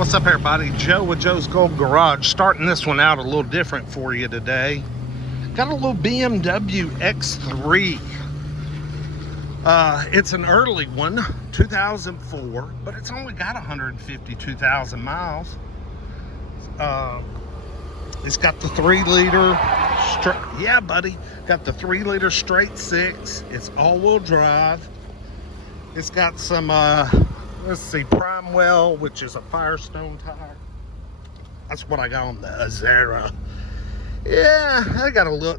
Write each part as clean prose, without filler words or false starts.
What's up, everybody? Joe with Joe's Gold Garage, starting this one out a little different for you today. Got a little BMW X3. It's an early one, 2004, but it's only got 152,000 miles. It's got the 3-liter yeah, buddy, got the 3-liter straight six. It's all-wheel drive. It's got some let's see, Primewell, which is a Firestone tire. That's what I got on the Azera. Yeah,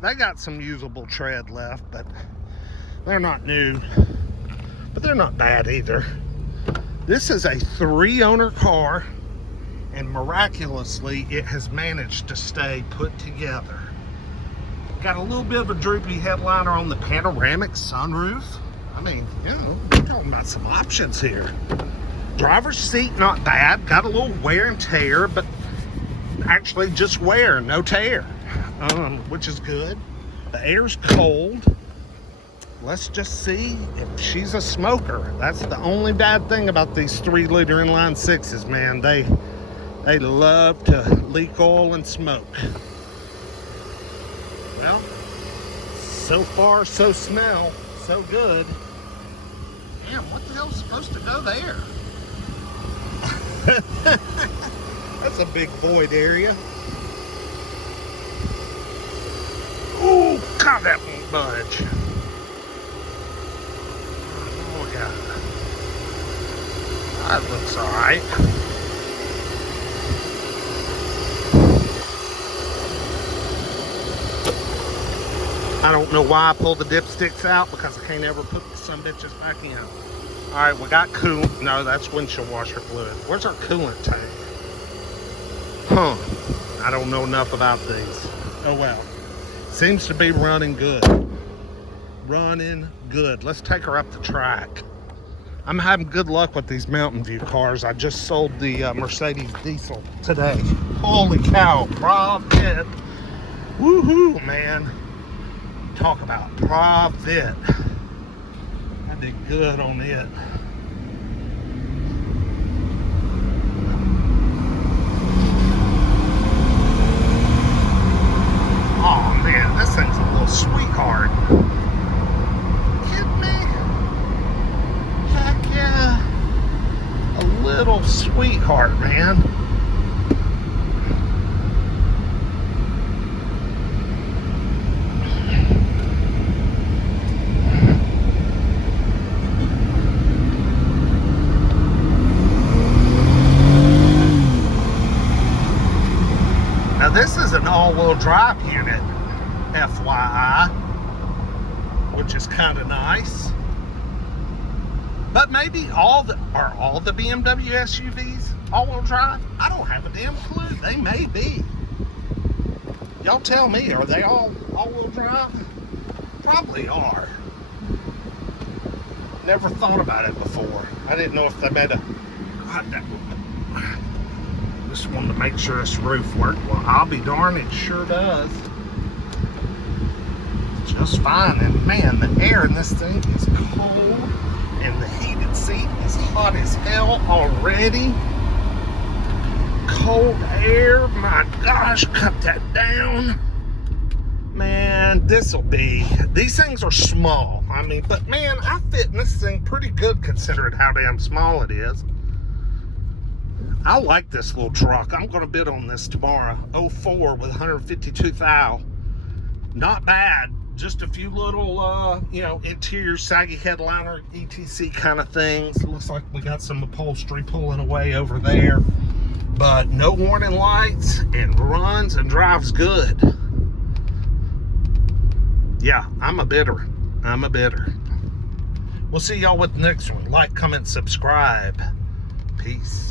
they got some usable tread left, but they're not new. But they're not bad either. This is a 3-owner car, and miraculously, it has managed to stay put together. Got a little bit of a droopy headliner on the panoramic sunroof. I mean, you know, we're talking about some options here. Driver's seat, not bad. Got a little wear and tear, but actually just wear, no tear, which is good. The air's cold. Let's just see if she's a smoker. That's the only bad thing about these 3-liter inline sixes, man. They love to leak oil and smoke. Well, so far, so smell, so good. Damn, what the hell's supposed to go there? That's a big void area. Ooh, God, that won't budge. Oh, yeah. That looks all right. I don't know why I pulled the dipsticks out, because I can't ever put some bitches back in. All right, we got coolant. No, that's windshield washer fluid. Where's our coolant tank? Huh. I don't know enough about these. Oh, well. Seems to be running good. Running good. Let's take her up the track. I'm having good luck with these Mountain View cars. I just sold the Mercedes diesel today. Holy cow. Profit. Woohoo, man. Talk about profit. I did good on it. Oh man, this thing's a little sweetheart. Kidding me? Heck yeah. A little sweetheart, man. This is an all-wheel drive unit, FYI, which is kind of nice. But maybe all the BMW SUVs all-wheel drive? I don't have a damn clue. They may be. Y'all tell me, are they all all-wheel drive? Probably are. Never thought about it before. I didn't know if they made a... God, that just wanted to make sure this roof worked. Well, I'll be darned, it sure does. Just fine. And man, the air in this thing is cold, and the heated seat is hot as hell already. Cold air, my gosh, cut that down. Man, this'll be, these things are small. I mean, but man, I fit in this thing pretty good considering how damn small it is. I like this little truck. I'm going to bid on this tomorrow. 04 with 152,000. Not bad. Just a few little, you know, interior saggy headliner, ETC kind of things. Looks like we got some upholstery pulling away over there. But no warning lights, and runs and drives good. Yeah, I'm a bidder. I'm a bidder. We'll see y'all with the next one. Like, comment, subscribe. Peace.